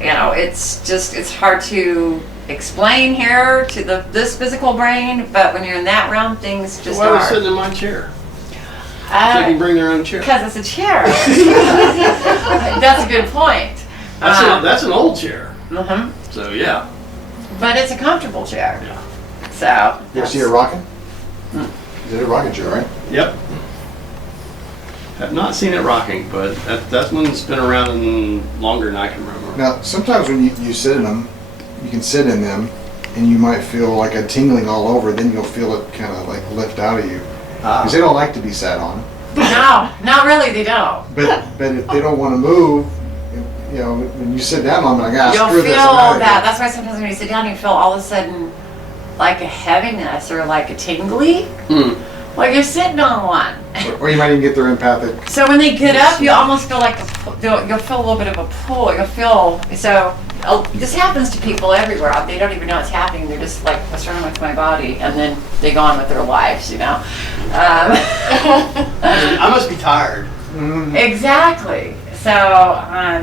it's hard to explain here to this physical brain, but when you're in that realm, things just Why are. are we sitting in my chair? So they can bring their own chair. Because it's a chair. That's a good point. That's an old chair. Mm-hmm. So yeah. But it's a comfortable chair. Yeah. So. You ever see it rocking? Is it a rocking chair, right? Yep. Have not seen it rocking, but that one's been around longer than I can remember. Now, sometimes when you sit in them, you can sit in them, and you might feel like a tingling all over. Then you'll feel it kind of like lift out of you, because they don't like to be sat on. No, not really. They don't. But if they don't want to move, when you sit down on them, like, You'll screw feel this. I'm that. That's why sometimes when you sit down, you feel all of a sudden like a heaviness or like a tingly. Like you're sitting on one. Or you might even get their empathic. So when they get up, you almost feel like you'll feel a little bit of a pull. You'll feel so. This happens to people everywhere. They don't even know it's happening. They're just like, "What's wrong with my body?" And then they go on with their lives. I must be tired. Exactly. So,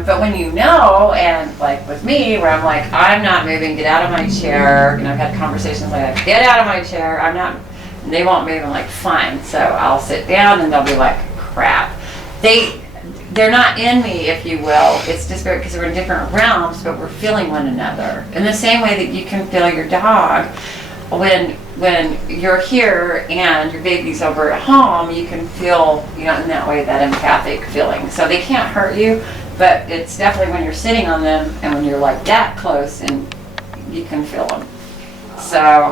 but when and like with me, where I'm like, I'm not moving. Get out of my chair. I've had conversations like that. Get out of my chair. I'm not. And they won't move. I'm like, fine. So I'll sit down, and they'll be like, crap. They're not in me, if you will. It's just because we're in different realms, but we're feeling one another. In the same way that you can feel your dog when you're here and your baby's over at home, you can feel, in that way, that empathic feeling. So they can't hurt you, but it's definitely when you're sitting on them and when you're like that close and you can feel them. So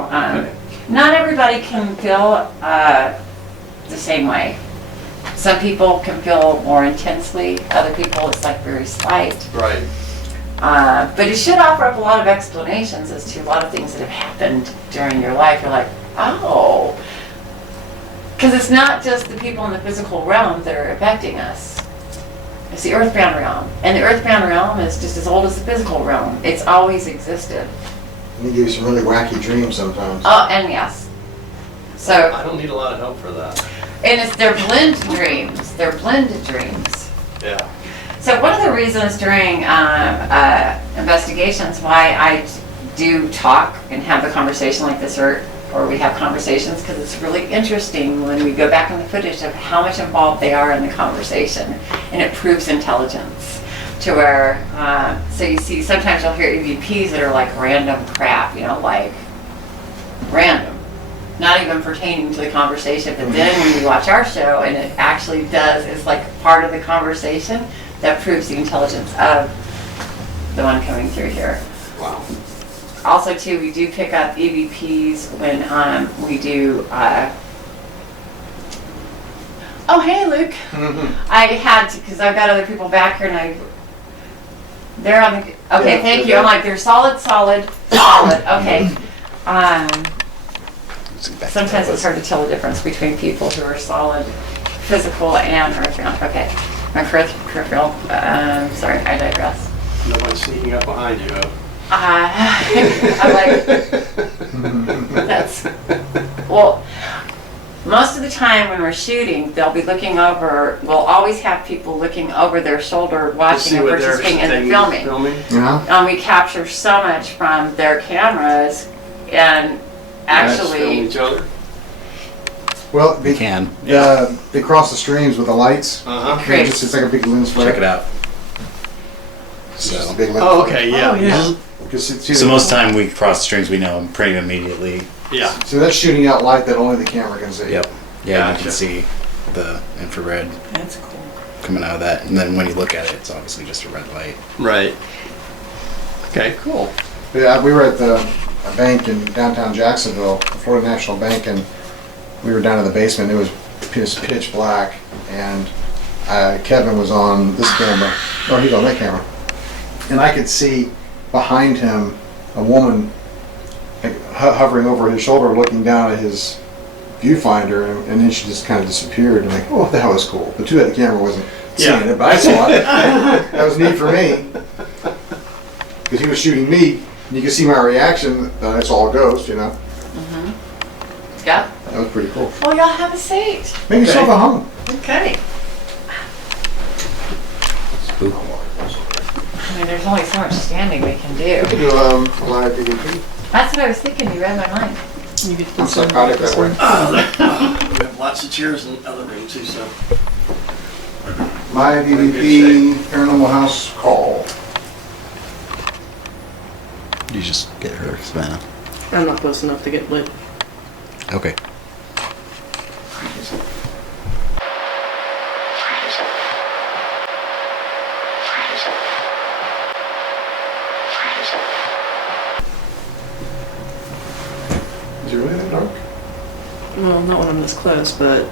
not everybody can feel the same way. Some people can feel more intensely. Other people, it's like very slight. Right. But it should offer up a lot of explanations as to a lot of things that have happened during your life. You're like, oh. Because it's not just the people in the physical realm that are affecting us. It's the earthbound realm. And the earthbound realm is just as old as the physical realm. It's always existed. And they give you some really wacky dreams sometimes. Oh, and yes. So I don't need a lot of help for that. And they're blended dreams. They're blended dreams. Yeah. So one of the reasons during investigations why I do talk and have the conversation like this, or we have conversations, because it's really interesting when we go back in the footage of how much involved they are in the conversation, and it proves intelligence. To where, so you see, sometimes you'll hear EVPs that are like random crap, like random. Not even pertaining to the conversation, but then when you watch our show and it actually does, it's like part of the conversation, that proves the intelligence of the one coming through here. Wow. Also, too, we do pick up EVPs when we do. Oh, hey, Luke. I had to, because I've got other people back here, and they're on the. Okay, thank you. I'm like, they're solid. Okay. Sometimes it's hard to tell the difference between people who are solid, physical, and earthbound. Okay, my peripheral. Sorry, I digress. Nobody's sneaking up behind you, though. I'm like, well, most of the time when we're shooting, they'll be looking over. We'll always have people looking over their shoulder, watching and participating in the filming. Yeah. We capture so much from their cameras, and actually, each other. Well, they can. They cross the streams with the lights. It's like a big lens flare. Check it out. So. A big lens Oh, okay, yeah. Oh, yeah. So most of the time we cross the streams, we know them pretty immediately. Yeah. So that's shooting out light that only the camera can see. Yep. Yeah, Gotcha. you can see the infrared That's cool. coming out of that, and then when you look at it, it's obviously just a red light. Right. Okay, cool. Yeah, we were at a bank in downtown Jacksonville, the Florida National Bank, and we were down in the basement. It was pitch black, and Kevin was on this camera. Oh, he's on that camera. And I could see behind him a woman hovering over his shoulder, looking down at his viewfinder, and then she just kind of disappeared. And I'm like, oh, that was cool. The two at the camera wasn't seeing it, but I saw it. That was neat for me. Because he was shooting me, and you could see my reaction, that it's all a ghost, Mm-hmm. Yeah. That was pretty cool. Well, y'all have a seat. Make yourself at home. Okay. I mean, there's only so much standing we can do. You could do live DVP. That's what I was thinking. You read my mind. You get I'm psychotic that way. We have lots of chairs in the other room too, so. Live DVP Paranormal House Call. You just get her, Savannah. I'm not close enough to get lit. Okay. Is it really that dark? Well, not when I'm this close, but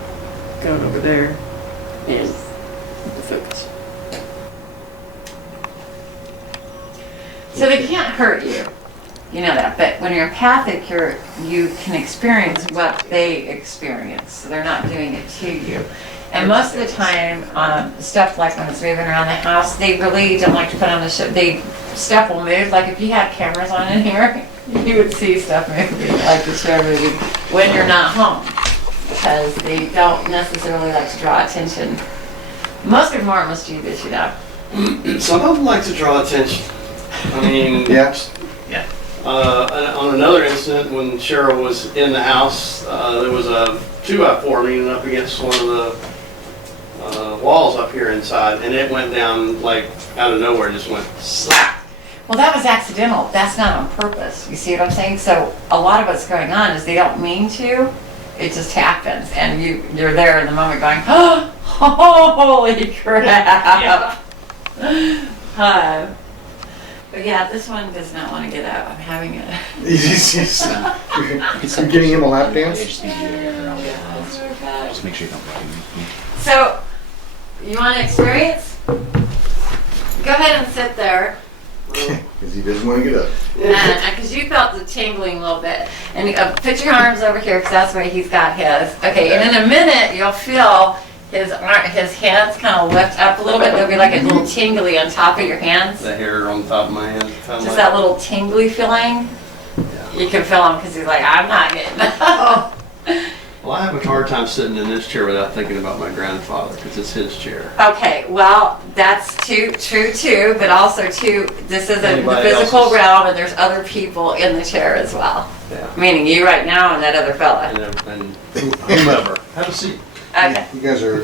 going over there and the focus. So they can't hurt you. You know that. But when you're empathic, you can experience what they experience. So they're not doing it to you. And most of the time, stuff like when it's moving around the house, they really don't like to put on the show. Stuff will move. Like if you had cameras on in here, you would see stuff moving, like the chair moving, when you're not home. Because they don't necessarily like to draw attention. Most of them are mischievous, you know. Some of them like to draw attention. I mean, Yeah. on another incident, when Cheryl was in the house, there was a 2x4 leaning up against one of the walls up here inside, and it went down like out of nowhere, just went slap. Well, that was accidental. That's not on purpose. You see what I'm saying? So a lot of what's going on is they don't mean to. It just happens, and you're there in the moment going, oh, holy crap. But yeah, this one does not want to get up. I'm having it. You're getting him a lap dance? Just make sure you don't bother me. So, you want to experience? Go ahead and sit there. Because he doesn't want to get up. Because you felt the tingling a little bit. And put your arms over here because that's where he's got his. Okay, and in a minute you'll feel his hands kind of lift up a little bit. There'll be like a little tingly on top of your hands. The hair on top of my hand. Just that little tingly feeling. Yeah. You can feel him because he's like, I'm not getting up. Well, I have a hard time sitting in this chair without thinking about my grandfather because it's his chair. Okay, well, that's true too, but also too, this is the Anybody physical else's. realm and there's other people in the chair as well. Yeah. Meaning you right now and that other fella. And whomever. Have a seat. Okay. You guys are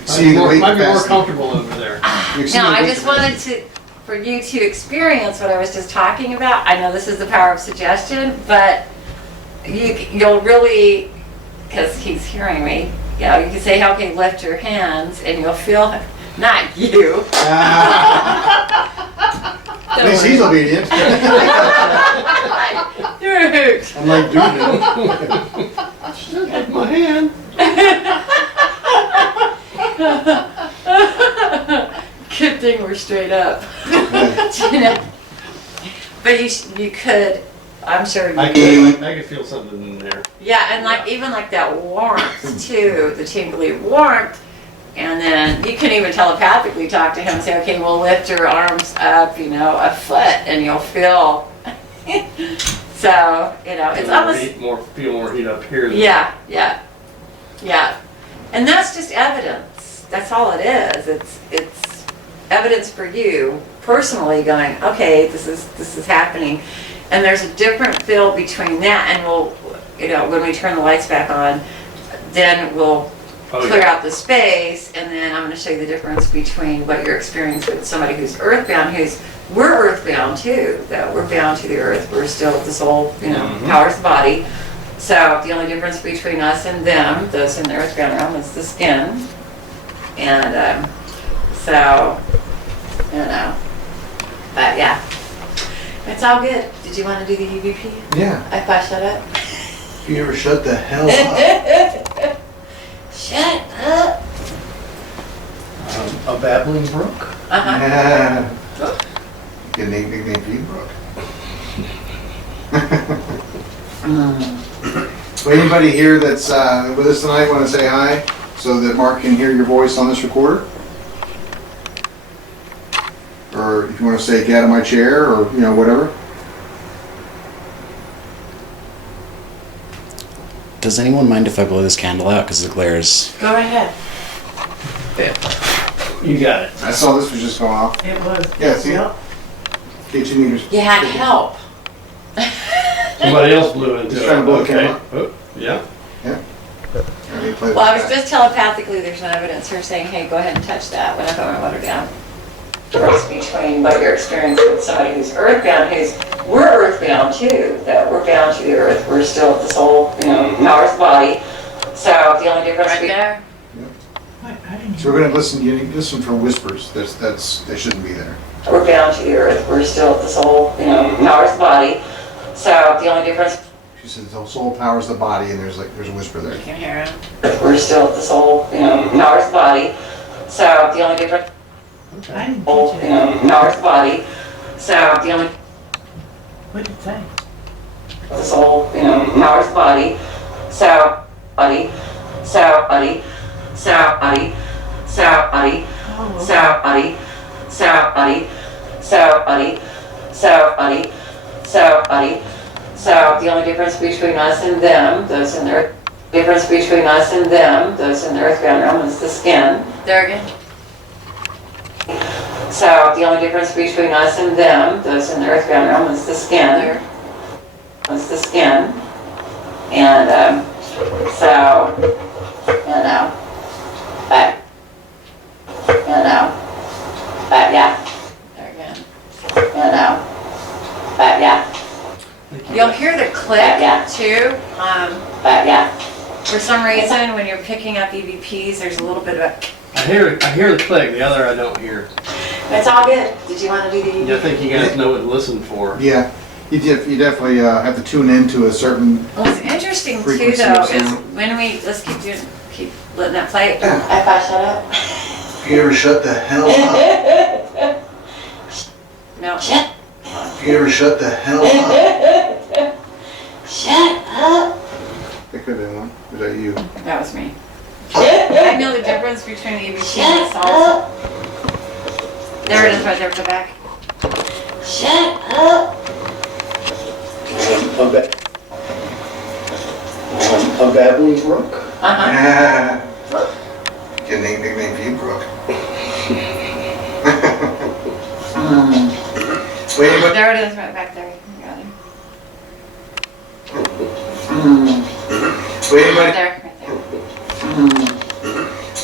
exceeding the weight Might be more capacity. comfortable over there. You're exceeding Now, the I weight just capacity. wanted for you to experience what I was just talking about. I know this is the power of suggestion, but you'll really, because he's hearing me, you know, you can say, okay, lift your hands, and you'll feel, not you. At least he's obedient. Dude. I'm like, dude. Still got my hand. Good thing we're straight up. You know? But you could, I'm sure you I could feel something in there. Yeah, and like even like that warmth too, the tingly warmth, and then you can even telepathically talk to him and say, okay, well lift your arms up, you know, a foot, and you'll feel. So it's almost Feel more heat up here. yeah, and that's just evidence. That's all it is. It's evidence for you personally going, okay, this is happening. And there's a different feel between that and when we turn the lights back on, then we'll clear out the space, and then I'm going to show you the difference between what you're experiencing with somebody who's earthbound, we're earthbound too, though. We're bound to the earth. We're still, the soul, powers the body. So the only difference between us and them, those in the earthbound realm, is the skin. And but yeah. It's all good. Did you want to do the EVP? Yeah. If I shut up? You ever shut the hell up? Shut up. A babbling brook. Uh-huh. Yeah. Get a nickname for you, Brooke. Well, anybody here that's with us tonight want to say hi so that Mark can hear your voice on this recorder? Or if you want to say, get out of my chair, or whatever. Does anyone mind if I blow this candle out? Because the glare is... Go right ahead. You got it. I saw this was just going off. It was. Yeah, see? Yep. Okay, 2 meters. You had help. Somebody else blew into Just it. trying to blow the Okay. camera. Oh, yeah. Well, I was just telepathically, there's no evidence here saying, hey, go ahead and touch that when I put my water down. Difference between what your experience with somebody who's earthbound, we're earthbound too, that we're bound to the earth, we're still the soul, powers the body. So the only difference right there. I didn't So we're gonna listen for whispers. They shouldn't be there. We're bound to the earth, we're still the soul, powers the body. So the only difference. She said the soul powers the body, and there's a whisper there. You can hear him. We're still the soul, powers the body. So the only difference. I didn't Soul, catch it. powers the body. So the only. What did it say? The soul, powers the body. So body. So body. So body. So body. Oh, So body. So body. So body. So body. So body. So the only difference between us and them, those in their difference between us and them, those in the earthbound realm, is the skin. There again. So the only difference between us and them, those in the earthbound realm, is the skin. Is the skin. And so, but yeah. There again. But yeah. You'll hear the click too. But yeah. For some reason, when you're picking up EVPs, there's a little bit of a. I hear the click, the other I don't hear. It's all good. Did you want to do the EVP? I think you guys know what to listen for. Yeah, you definitely have to tune into a certain. What's interesting too, Frequency though, of is sound. when let's keep letting that play. If I shut up. You ever shut the hell up? No. Shut. You ever shut the hell up? Shut up. That could have been one. Was that you? That was me. I know the difference between the EVP and the salt. There it is, right there at the back. Shut up. A babbling brook. Get a nickname for you, Brooke. Wait, but There it is, right back there. You got it. wait, Right but there, right there.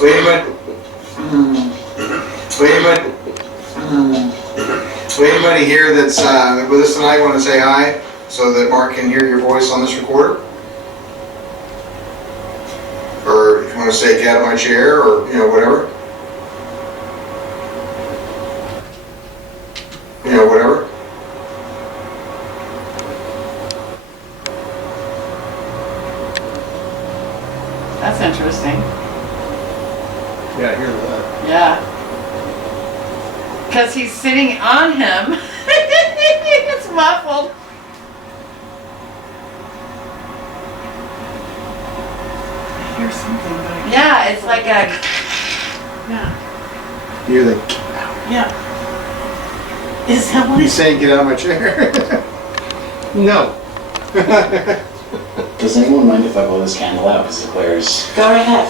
wait, but wait, but wait, anybody here that's with us tonight want to say hi so that Mark can hear your voice on this recorder? Or if you want to say get out of my chair or whatever. Whatever. That's interesting. Yeah, I hear that. Yeah. Because he's sitting on him. It's muffled. I hear something, but I Yeah, it's like a. yeah. You hear the. Yeah. Is that what He's it's? saying get out of my chair. No. Does anyone mind if I blow this candle out? Because it glares. Go right ahead.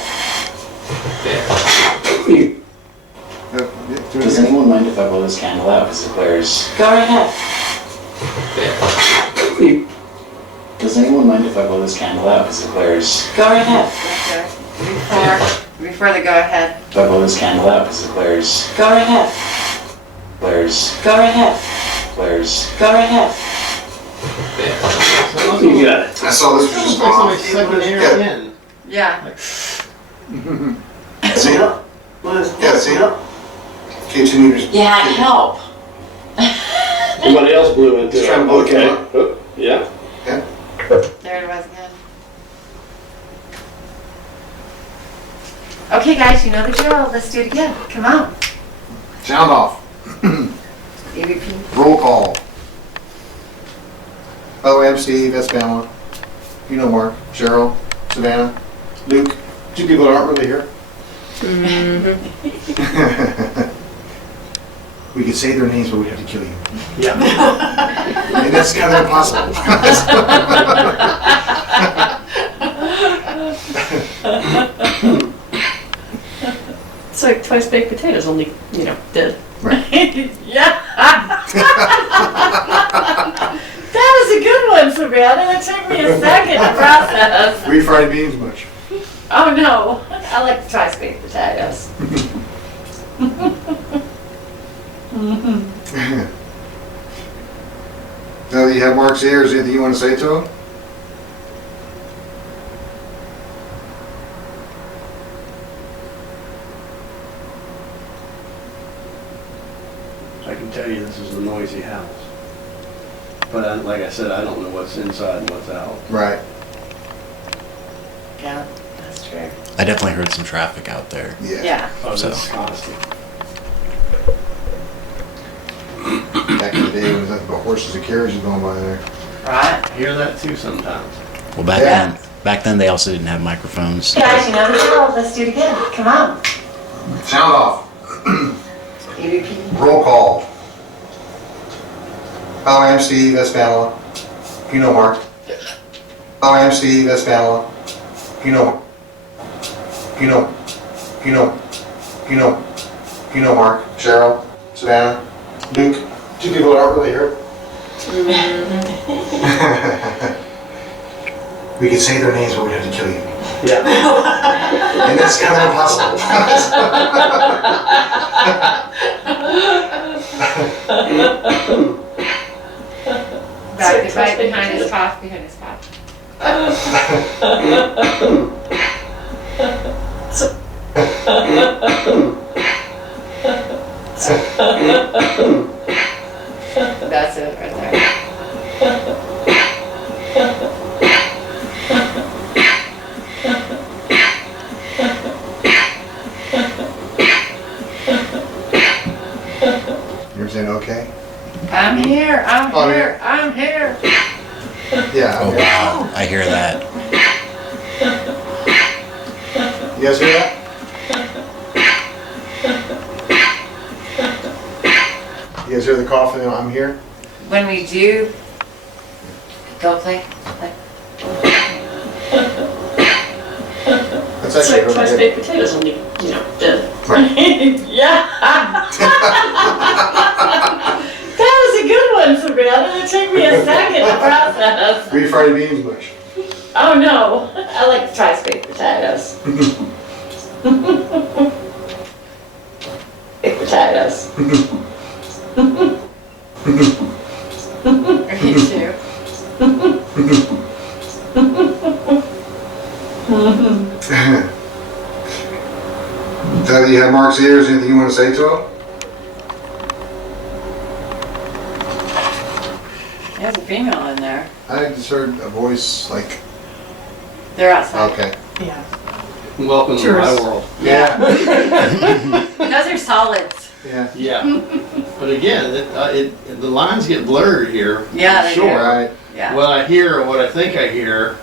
Does anyone mind if I blow this candle out? Because it glares. Go right ahead. Does anyone mind if I blow this candle out? Because it glares. Go right ahead. Before the go ahead. If I blow this candle out, because it glares. Go right ahead. Glares. Go right ahead. Glares. Go right ahead. You got it. I saw this was just going Somebody off. sucking air in. Yeah. See? Yeah, see? Okay, 2 meters. You had help. Somebody else blew into Just it. trying to blow the Okay. camera. Oh, yeah. Yeah. There it was again. Okay, guys, you know the drill. Let's do it again. Come on. Sound off. EVP. Roll call. By the way, I'm Steve, that's Pamela. You know Mark, Cheryl, Savannah, Luke. 2 people that aren't really here. We could say their names, but we'd have to kill you. Yeah. And that's kind of impossible. It's like twice baked potatoes, only, you know, dead. Right. Yeah. That was a good one, Savannah. It took me a second to process. Refried beans mush. Oh no, I like twice baked potatoes. Now that you have Mark's ears, anything you want to say to him? I can tell you this is a noisy house. But like I said, I don't know what's inside and what's out. Right. Yeah, that's true. I definitely heard some traffic out there. Yeah. Yeah. Oh, So- that's constant. Back in the day when it was nothing but horses and carriages going by there. Right? I hear that too sometimes. Well, Yeah. back then they also didn't have microphones. Guys, you know the drill. Let's do it again. Come on. Sound off. EVP. Roll call. Hi, I'm Steve. That's Pamela. You know Mark. Hi, I'm Steve. That's Pamela. You know. You know. You know. You know. You know Mark. Cheryl. Savannah. Luke. 2 people that aren't really here. We could say their names, but we'd have to kill you. Yeah. And that's kind of impossible. Right behind his cough, behind his cough. That's it right there. You're saying okay? I'm here, I'm Oh, here, I'm here. Yeah. Oh okay. wow, I hear that. You guys hear that? You guys hear the coughing? I'm here. When we do, go play. That's It's actually like twice really baked potatoes, only, you know, dead. Yeah. That was a good one, Savannah. It took me a second to process. good. Refried beans mush. Oh no, I like twice baked potatoes. Baked potatoes. Me too. Now that you have Mark's ears, anything you want to say to him? There's a female in there. I just heard a voice like, They're outside. okay. Yeah. Welcome to Tourists. my world. Yeah. Those are solids. Yeah. Yeah. But again, the lines get blurred here. Yeah, they do. Sure. Right. Yeah. What I hear or what I think I hear,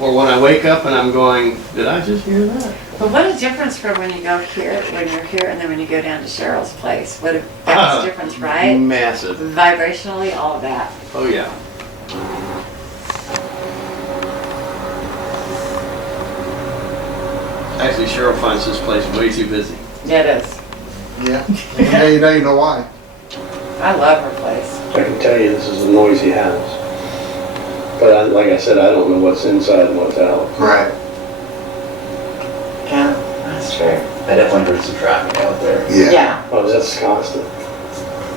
or when I wake up and I'm going, did I just hear that? But what a difference from when you go here, when you're here, and then when you go down to Cheryl's place. What a that's a difference, right? Massive. Vibrationally, all of that. Oh yeah. Actually, Cheryl finds this place way too busy. Yeah, it is. Yeah. Now you know why. I love her place. I can tell you this is a noisy house. But like I said, I don't know what's inside and what's out. Right. Yeah, that's true. I definitely heard some traffic out there. Yeah. Yeah, Oh, that's constant.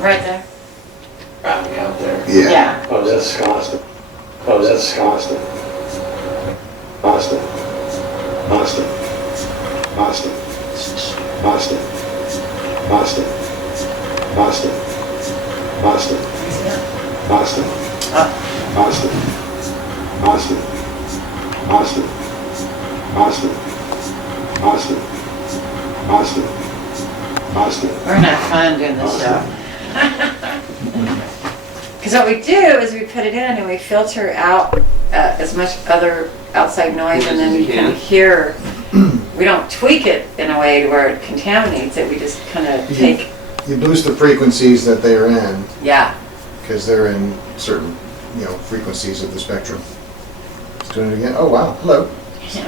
right there. Traffic out there. Yeah. Yeah. Oh, that's constant. Oh, that's constant. Constant. Constant. Constant. Constant. Constant. Constant. Constant. Constant. Constant. Constant. Constant. Constant. Constant. Constant. Constant. We're gonna have fun doing this show. Because what we do is we put it in and we filter out as much other outside noise, and then we can hear. We don't tweak it in a way to where it contaminates it. We just kind of take. You boost the frequencies that they are in Yeah. because they're in certain, frequencies of the spectrum. Let's do it again. Oh wow. Hello.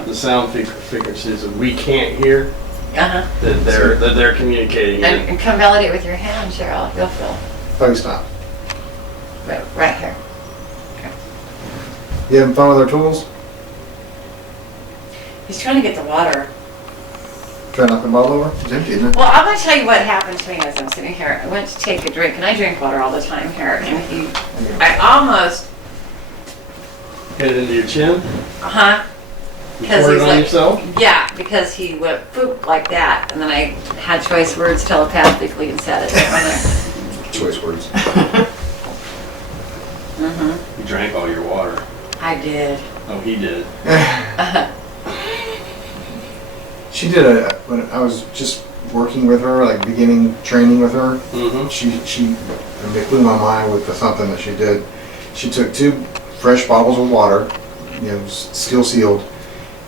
The sound frequencies that we can't hear, Uh-huh. that they're communicating. And come validate with your hand, Cheryl. You'll feel. Probably stop. Right here. You having fun with our tools? He's trying to get the water. Try to knock the bottle over? It's empty, isn't it? Well, I'm going to tell you what happened to me as I'm sitting here. I went to take a drink, and I drink water all the time here. And I almost, Hit it into your chin. Because Pour it he's on like, yourself. yeah, because he went poop like that, and then I had choice words telepathically and said it. Choice words. Mm-hmm. You drank all your water. I did. Oh, he did. She did when I was just working with her, like beginning training with her, Mm-hmm. it blew my mind with something that she did. She took 2 fresh bottles of water, still sealed,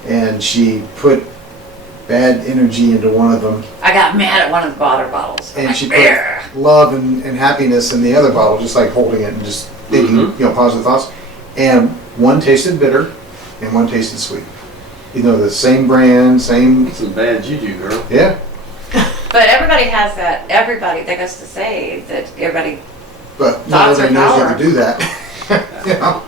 and she put bad energy into one of them, I got mad at one of the water bottles. and I'm she like, put "Ugh." love and happiness in the other bottle, just like holding it and just thinking, positive thoughts. And one tasted bitter, and one tasted sweet. The same brand, same. That's some bad juju, girl. Yeah. But everybody has that. Everybody, that goes to say that everybody. But Thoughts nobody are knows power. how to do that.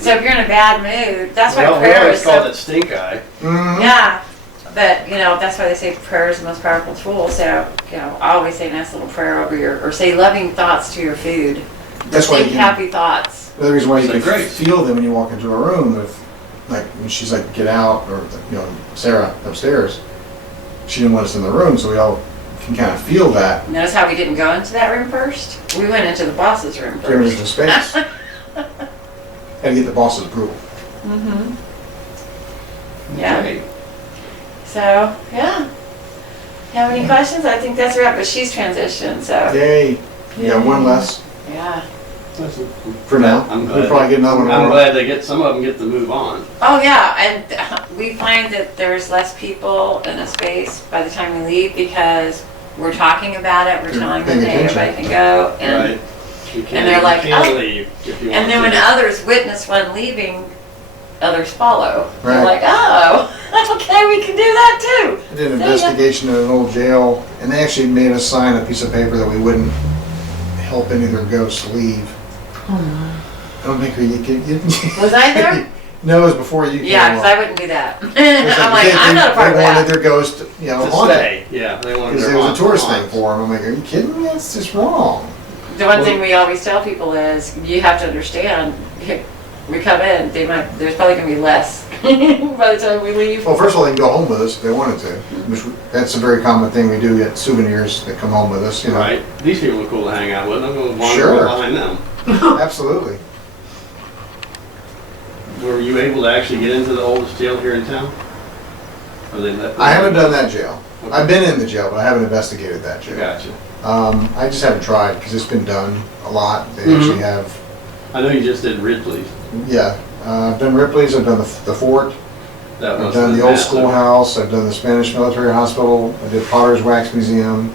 So if you're in a bad mood, that's why Well, we prayer always is called so. it stink eye. Mhm. Yeah, but that's why they say prayer is the most powerful tool. So always say a nice little prayer over or say loving thoughts to your food. That's why you Think can, happy thoughts. the reason why you Say can grace. feel them when you walk into a room. If, like, when she's like, get out, or, Sarah upstairs, she didn't want us in the room, so we all can kind of feel that. Notice how we didn't go into that room first? We went into the boss's room There was first. no space. Had to get the boss's approval. Mm-hmm. Yeah. Okay. So, yeah. Have any questions? I think that's a wrap, but she's transitioned, so. Yay. You got one less Yeah. for now. I'm We'll glad. probably get another one I'm tomorrow. glad they get some of them get to move on. Oh, yeah, and we find that there's less people in a space by the time we leave because we're talking about it, we're You're telling them, paying hey, attention. everybody can go. And, Right. You can't, they're like, you can't "Oh." leave if you want and then when to. others witness one leaving, others follow. They're Right. like, oh, okay, we can do that too. I did an See ya. investigation in an old jail, and they actually made us sign a piece of paper that we wouldn't help any of their ghosts leave. I don't think you can. Was I there? No, it was before you came Yeah, because I along. wouldn't do that. It was I'm like, they- I'm not a part of They wanted that. their ghost, to haunted. stay. Yeah, they wanted Because their it was a haunts- tourist thing haunts. for them. I'm like, are you kidding me? That's just wrong. The one thing we always tell people is you have to understand, we come in, there's probably going to be less by the time we leave. Well, first of all, they can go home with us if they wanted to. That's a very common thing we do, get souvenirs that come home with us, Right. These people are cool to hang out with. I'm going to wander Sure. behind them. Absolutely. Were you able to actually get into the oldest jail here in town? Or they let I haven't done that jail. Okay. I've been in the jail, but I haven't investigated that jail. Gotcha. I just haven't tried because it's been done a lot. They Mhm. actually have, I know you just did Ridley's. yeah. I've done Ripley's, I've done the fort, That I've must done have the been old massive. schoolhouse, I've done the Spanish Military Hospital, I did Potter's Wax Museum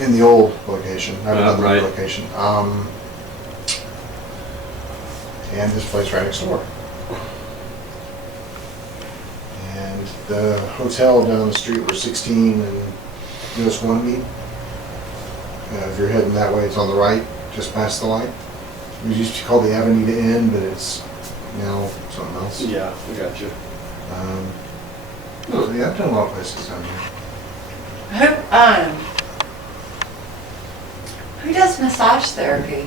in the old location. I haven't done the new Right. location. And this place right next door. And the hotel down the street where 16 and US 1 meet. If you're heading that way, it's on the right, just past the light. It was used to be called the Avenida Inn, but it's now something else. Yeah, I got you. So yeah, I've done a lot of places down here. Who does massage therapy?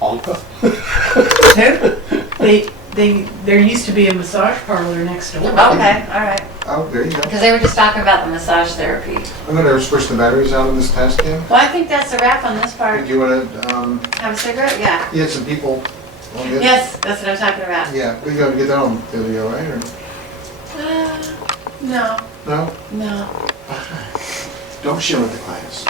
Anka? Who? There used to be a massage parlor next door. Okay, all right. Oh, there you go. Because they were just talking about the massage therapy. I'm gonna switch the batteries out on this test cam. Well, I think that's a wrap on this part. Do you wanna, Have a cigarette? Yeah. you had some people on this? Yes, that's what I'm talking about. Yeah, we gotta get that on video, right, or, No, no? no. Don't share with the clients.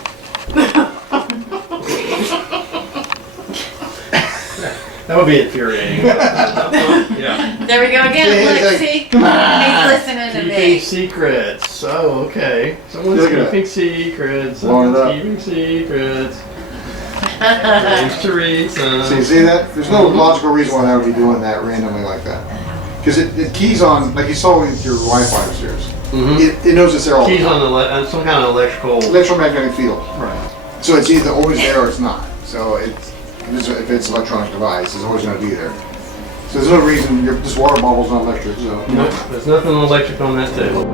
That would be infuriating. Yeah. There we go again. Yeah, Look, like, see? He's listening to Keeping me. secrets. Oh, okay. Someone's Look at keeping secrets. Blowing it Someone's up. keeping secrets. James Theresa. So you see that? There's no logical reason why I would be doing that randomly like that. Because it keys on, like you saw with your Wi-Fi upstairs. It knows it's there all the Keys time. on some kind of electrical. Electromagnetic field. Right. So it's either always there or it's not. So if it's an electronic device, it's always going to be there. So there's no reason, this water bottle's not electric, so. Nope, there's nothing electric on that table.